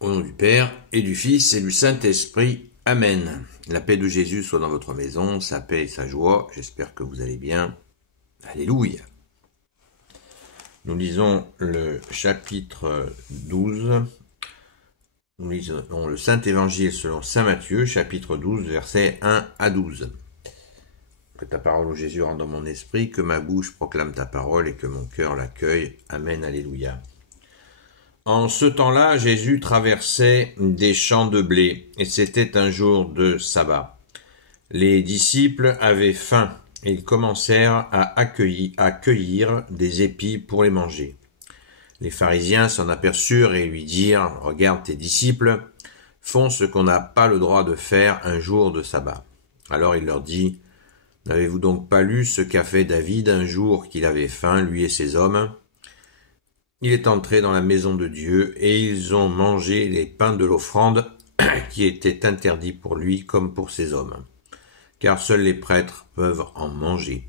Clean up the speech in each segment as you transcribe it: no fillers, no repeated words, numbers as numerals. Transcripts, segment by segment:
Au nom du Père, et du Fils, et du Saint-Esprit. Amen. La paix de Jésus soit dans votre maison, sa paix et sa joie. J'espère que vous allez bien. Alléluia. Nous lisons le chapitre 12. Nous lisons le Saint-Évangile selon saint Matthieu, chapitre 12, versets 1 à 12. Que ta parole, ô Jésus, rende dans mon esprit, que ma bouche proclame ta parole et que mon cœur l'accueille. Amen. Alléluia. En ce temps-là, Jésus traversait des champs de blé, et c'était un jour de sabbat. Les disciples avaient faim, et ils commencèrent à cueillir des épis pour les manger. Les pharisiens s'en aperçurent et lui dirent « Regarde, tes disciples font ce qu'on n'a pas le droit de faire un jour de sabbat. » Alors il leur dit « N'avez-vous donc pas lu ce qu'a fait David un jour qu'il avait faim, lui et ses hommes ? Il est entré dans la maison de Dieu, et ils ont mangé les pains de l'offrande qui étaient interdits pour lui comme pour ses hommes, car seuls les prêtres peuvent en manger.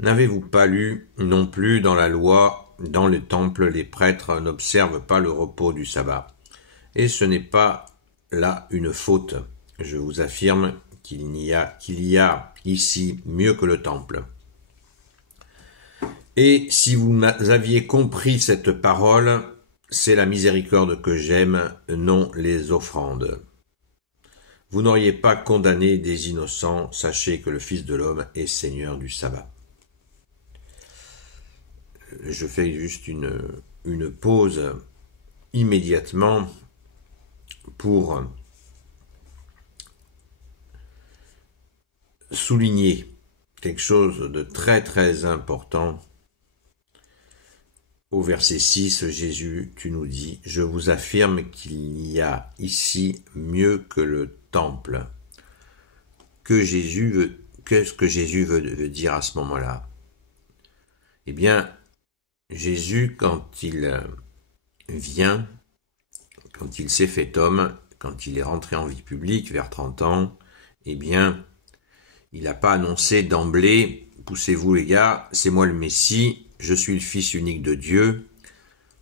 N'avez-vous pas lu non plus dans la loi, dans le temple, les prêtres n'observent pas le repos du sabbat, et ce n'est pas là une faute. Je vous affirme qu'il y a ici mieux que le temple. Et si vous aviez compris cette parole, c'est la miséricorde que j'aime, non les offrandes. Vous n'auriez pas condamné des innocents, sachez que le Fils de l'homme est Seigneur du sabbat. Je fais juste une pause immédiatement pour souligner quelque chose de très très important. Au verset 6, Jésus, tu nous dis, « Je vous affirme qu'il y a ici mieux que le temple. » Qu'est-ce que Jésus veut dire à ce moment-là? Eh bien, Jésus, quand il vient, quand il s'est fait homme, quand il est rentré en vie publique vers 30 ans, eh bien, il n'a pas annoncé d'emblée, « Poussez-vous les gars, c'est moi le Messie, je suis le Fils unique de Dieu,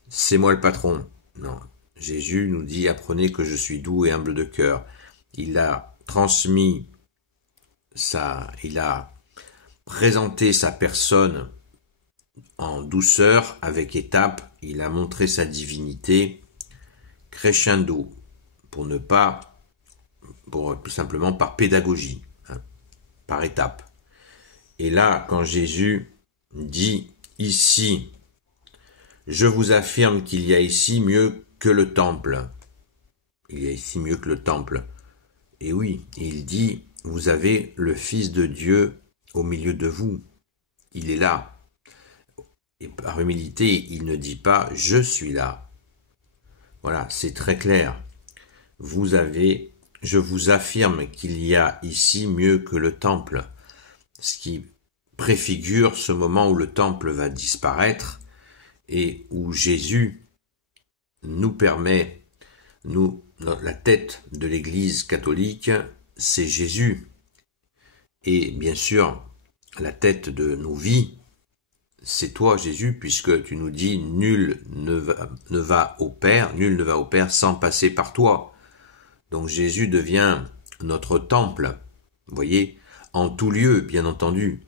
c'est moi le patron. » Non, Jésus nous dit « Apprenez que je suis doux et humble de cœur. » Il a transmis il a présenté sa personne en douceur, avec étapes, il a montré sa divinité crescendo, pour tout simplement par pédagogie, par étapes. Et là, quand Jésus dit ici, je vous affirme qu'il y a ici mieux que le temple. Il y a ici mieux que le temple. Et oui, il dit, vous avez le Fils de Dieu au milieu de vous. Il est là. Et par humilité, il ne dit pas, je suis là. Voilà, c'est très clair. Je vous affirme qu'il y a ici mieux que le temple. Ce qui préfigure ce moment où le temple va disparaître et où Jésus nous permet, la tête de l'Église catholique, c'est Jésus. Et bien sûr, la tête de nos vies, c'est toi Jésus, puisque tu nous dis nul ne va au Père sans passer par toi. Donc Jésus devient notre temple, vous voyez, en tout lieu, bien entendu.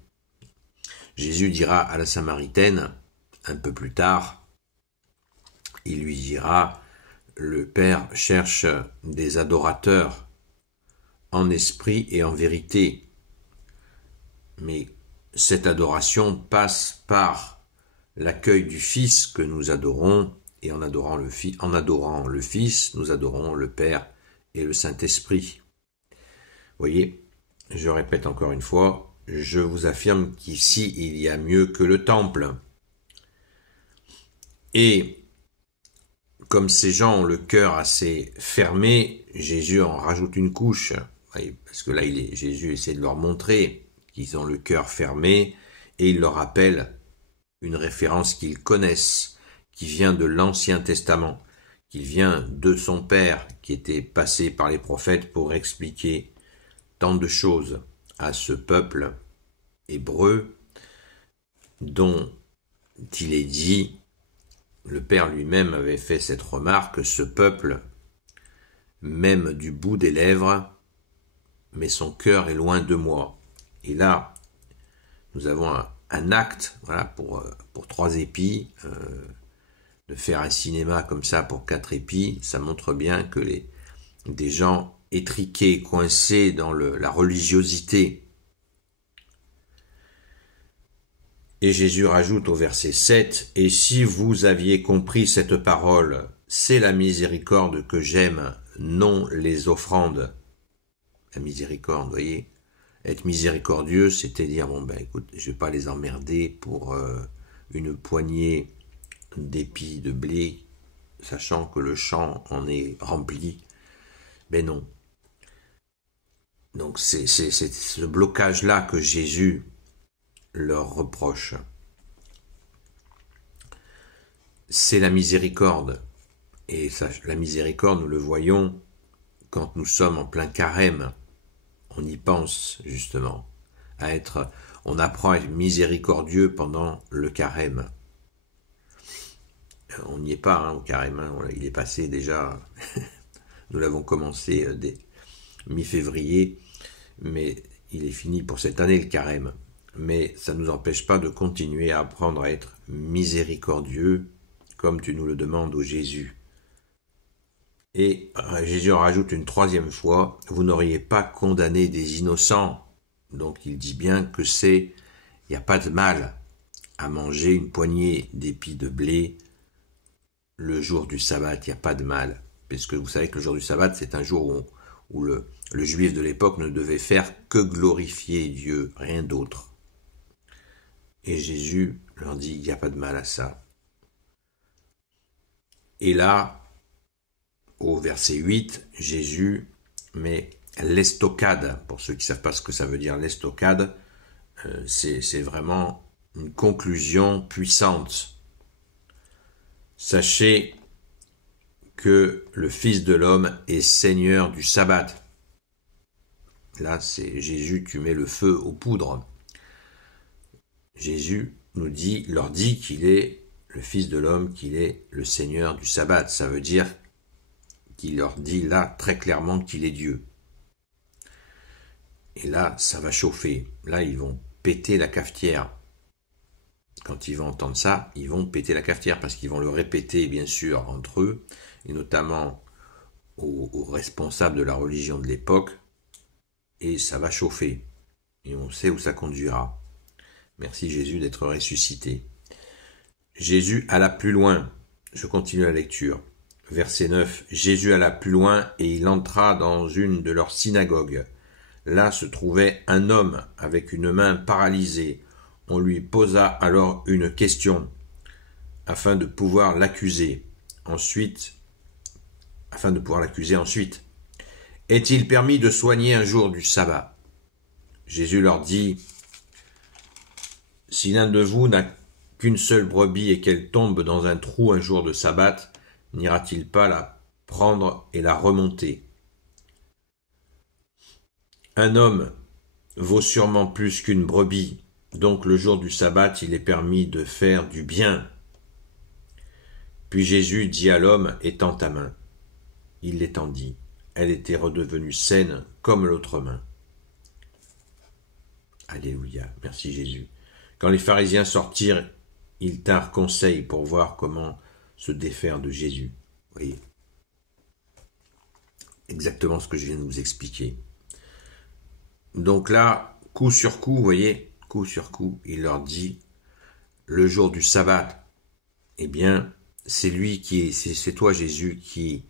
Jésus dira à la Samaritaine, un peu plus tard, il lui dira, le Père cherche des adorateurs en esprit et en vérité. Mais cette adoration passe par l'accueil du Fils que nous adorons, et en adorant le Fils, nous adorons le Père et le Saint-Esprit. Vous voyez, je répète encore une fois, je vous affirme qu'ici il y a mieux que le temple. Et comme ces gens ont le cœur assez fermé, Jésus en rajoute une couche. Parce que là, Jésus essaie de leur montrer qu'ils ont le cœur fermé, et il leur rappelle une référence qu'ils connaissent, qui vient de l'Ancien Testament, qui vient de son Père, qui était passé par les prophètes pour expliquer tant de choses à ce peuple hébreu dont il est dit, le Père lui-même avait fait cette remarque, ce peuple même du bout des lèvres, mais son cœur est loin de moi. Et là, nous avons un acte, voilà, pour 3 épis, de faire un cinéma comme ça pour 4 épis, ça montre bien que des gens étriqués, coincés dans la religiosité. Et Jésus rajoute au verset 7, « Et si vous aviez compris cette parole, c'est la miséricorde que j'aime, non les offrandes. » La miséricorde, vous voyez, être miséricordieux, c'était dire, bon ben écoute, je vais pas les emmerder pour une poignée d'épis de blé, sachant que le champ en est rempli. Ben non. Donc c'est ce blocage-là que Jésus leur reproche. C'est la miséricorde. Et ça, la miséricorde, nous le voyons quand nous sommes en plein carême. On y pense justement. On apprend à être miséricordieux pendant le carême. On n'y est pas au carême, il est passé déjà. Nous l'avons commencé dès mi-février, mais il est fini pour cette année le carême. Mais ça ne nous empêche pas de continuer à apprendre à être miséricordieux, comme tu nous le demandes, ô Jésus. Et Jésus en rajoute une 3e fois, vous n'auriez pas condamné des innocents. Donc il dit bien que il n'y a pas de mal à manger une poignée d'épis de blé le jour du sabbat, il n'y a pas de mal. Puisque vous savez que le jour du sabbat, c'est un jour où le juif de l'époque ne devait faire que glorifier Dieu, rien d'autre. Et Jésus leur dit, il n'y a pas de mal à ça. Et là, au verset 8, Jésus met l'estocade. Pour ceux qui ne savent pas ce que ça veut dire l'estocade, c'est vraiment une conclusion puissante. Sachez que le Fils de l'homme est Seigneur du sabbat. Là, c'est Jésus, tu mets le feu aux poudres. Jésus leur dit qu'il est le Fils de l'homme, qu'il est le Seigneur du sabbat. Ça veut dire qu'il leur dit là très clairement qu'il est Dieu. Et là, ça va chauffer. Là, ils vont péter la cafetière. Quand ils vont entendre ça, ils vont péter la cafetière parce qu'ils vont le répéter, bien sûr, entre eux, et notamment aux responsables de la religion de l'époque, et ça va chauffer. Et on sait où ça conduira. Merci Jésus d'être ressuscité. Jésus alla plus loin. Je continue la lecture. Verset 9. Jésus alla plus loin et il entra dans une de leurs synagogues. Là se trouvait un homme avec une main paralysée. On lui posa alors une question afin de pouvoir l'accuser ensuite. Est-il permis de soigner un jour du sabbat? Jésus leur dit, si l'un de vous n'a qu'une seule brebis et qu'elle tombe dans un trou un jour de sabbat, n'ira-t-il pas la prendre et la remonter? Un homme vaut sûrement plus qu'une brebis, donc le jour du sabbat, il est permis de faire du bien. Puis Jésus dit à l'homme, étends ta main. Il l'étendit. Elle était redevenue saine comme l'autre main. Alléluia, merci Jésus. Quand les pharisiens sortirent, ils tinrent conseil pour voir comment se défaire de Jésus. Vous voyez, exactement ce que je viens de vous expliquer. Donc là, coup sur coup, vous voyez, coup sur coup, il leur dit, le jour du sabbat, eh bien, c'est toi Jésus qui,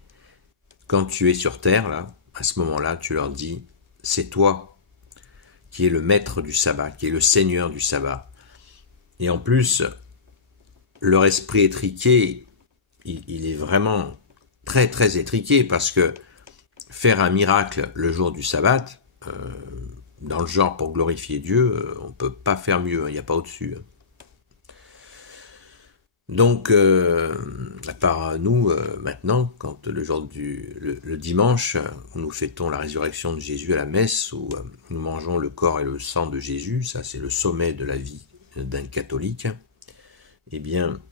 quand tu es sur terre, là, à ce moment-là, tu leur dis, c'est toi qui es le maître du sabbat, qui est le Seigneur du sabbat. Et en plus, leur esprit étriqué, il est vraiment très très étriqué, parce que faire un miracle le jour du sabbat, dans le genre pour glorifier Dieu, on ne peut pas faire mieux, il n'y a pas au-dessus. Donc, à part nous, maintenant, quand le dimanche, où nous fêtons la résurrection de Jésus à la messe, où nous mangeons le corps et le sang de Jésus, ça c'est le sommet de la vie d'un catholique, eh bien,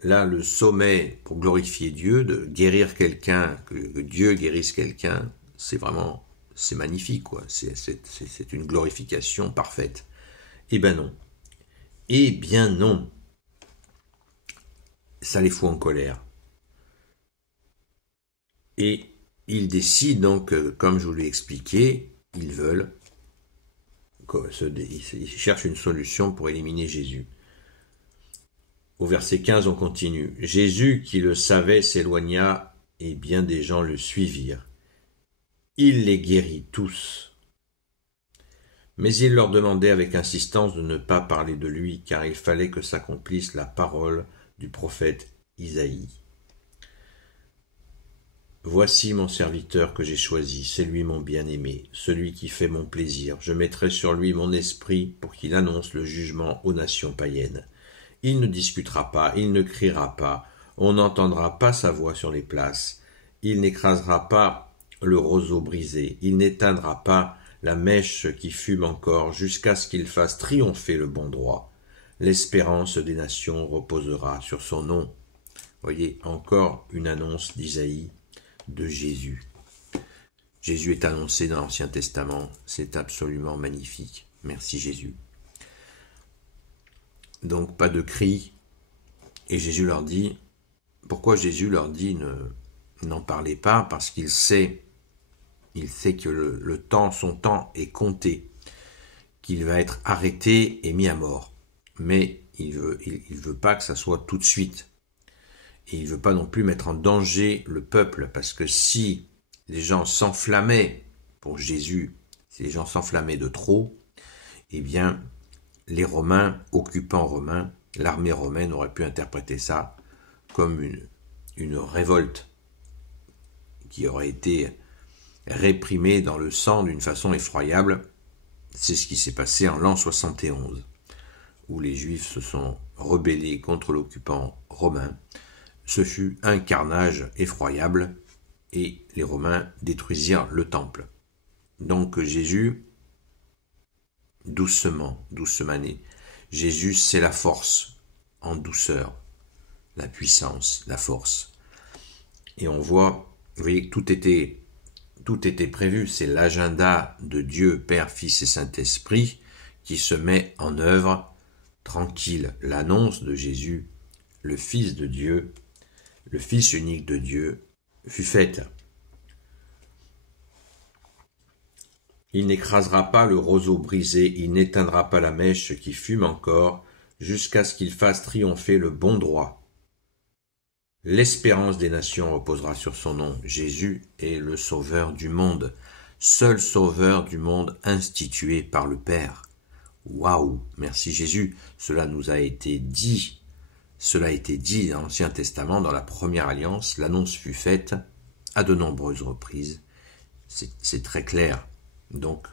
là le sommet pour glorifier Dieu, de guérir quelqu'un, que Dieu guérisse quelqu'un, c'est vraiment, c'est magnifique, quoi. C'est une glorification parfaite. Eh ben non. Eh bien non. Ça les fout en colère. Et ils décident donc, comme je vous l'ai expliqué, ils cherchent une solution pour éliminer Jésus. Au verset 15, on continue. Jésus, qui le savait, s'éloigna, et bien des gens le suivirent. Il les guérit tous. Mais il leur demandait avec insistance de ne pas parler de lui, car il fallait que s'accomplisse la parole du prophète Isaïe. Voici mon serviteur que j'ai choisi, c'est lui mon bien-aimé, celui qui fait mon plaisir. Je mettrai sur lui mon esprit pour qu'il annonce le jugement aux nations païennes. Il ne discutera pas, il ne criera pas, on n'entendra pas sa voix sur les places. Il n'écrasera pas le roseau brisé, il n'éteindra pas la mèche qui fume encore jusqu'à ce qu'il fasse triompher le bon droit. L'espérance des nations reposera sur son nom. Voyez, encore une annonce d'Isaïe de Jésus. Jésus est annoncé dans l'Ancien Testament, c'est absolument magnifique. Merci Jésus. Donc pas de cris, et Jésus leur dit, pourquoi Jésus leur dit n'en parlez pas, parce qu'il sait que le temps, son temps est compté, qu'il va être arrêté et mis à mort, mais il veut pas que ça soit tout de suite. Et il ne veut pas non plus mettre en danger le peuple, parce que si les gens s'enflammaient pour Jésus, si les gens s'enflammaient de trop, eh bien, les Romains, occupants romains, l'armée romaine aurait pu interpréter ça comme une révolte qui aurait été réprimée dans le sang d'une façon effroyable. C'est ce qui s'est passé en l'an 71, où les Juifs se sont rebellés contre l'occupant romain. Ce fut un carnage effroyable et les Romains détruisirent le temple. Donc Jésus, doucement, Jésus c'est la force en douceur, la puissance, la force. Et on voit, vous voyez que tout était prévu, c'est l'agenda de Dieu, Père, Fils et Saint-Esprit qui se met en œuvre tranquille. L'annonce de Jésus, le Fils de Dieu, le Fils unique de Dieu, fut faite. Il n'écrasera pas le roseau brisé, il n'éteindra pas la mèche qui fume encore, jusqu'à ce qu'il fasse triompher le bon droit. L'espérance des nations reposera sur son nom. Jésus est le sauveur du monde, seul sauveur du monde institué par le Père. Waouh, merci Jésus, cela nous a été dit. Cela a été dit dans l'Ancien Testament, dans la Première Alliance, l'annonce fut faite à de nombreuses reprises. C'est très clair. Donc,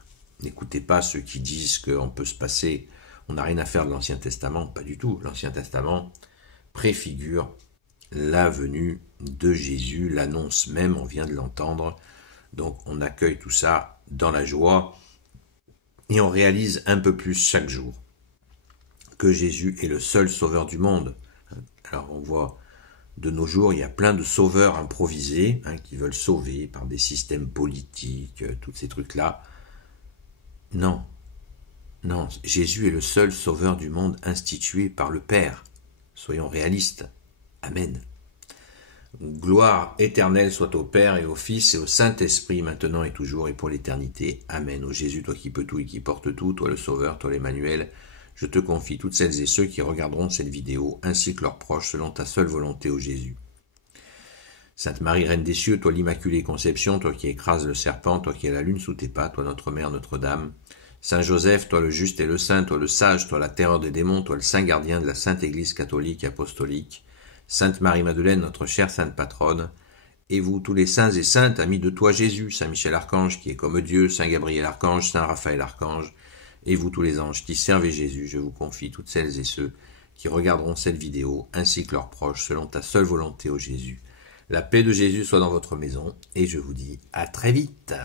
n'écoutez pas ceux qui disent qu'on peut se passer, on n'a rien à faire de l'Ancien Testament, pas du tout. L'Ancien Testament préfigure la venue de Jésus, l'annonce même, on vient de l'entendre. Donc, on accueille tout ça dans la joie et on réalise un peu plus chaque jour que Jésus est le seul sauveur du monde. Alors on voit de nos jours, il y a plein de sauveurs improvisés qui veulent sauver par des systèmes politiques, tous ces trucs-là. Non, Jésus est le seul sauveur du monde institué par le Père. Soyons réalistes. Amen. Gloire éternelle soit au Père et au Fils et au Saint-Esprit, maintenant et toujours et pour l'éternité. Amen. Ô Jésus, toi qui peux tout et qui portes tout, toi le Sauveur, toi l'Emmanuel, je te confie toutes celles et ceux qui regarderont cette vidéo, ainsi que leurs proches, selon ta seule volonté, ô Jésus. Sainte Marie, Reine des cieux, toi l'Immaculée Conception, toi qui écrases le serpent, toi qui as la lune sous tes pas, toi notre Mère, Notre-Dame. Saint Joseph, toi le juste et le saint, toi le sage, toi la terreur des démons, toi le saint gardien de la Sainte Église catholique et apostolique. Sainte Marie-Madeleine, notre chère sainte patronne. Et vous, tous les saints et saintes, amis de toi Jésus, Saint Michel Archange, qui est comme Dieu, Saint Gabriel Archange, Saint Raphaël Archange, et vous tous les anges qui servez Jésus, je vous confie toutes celles et ceux qui regarderont cette vidéo, ainsi que leurs proches, selon ta seule volonté, ô Jésus. La paix de Jésus soit dans votre maison, et je vous dis à très vite.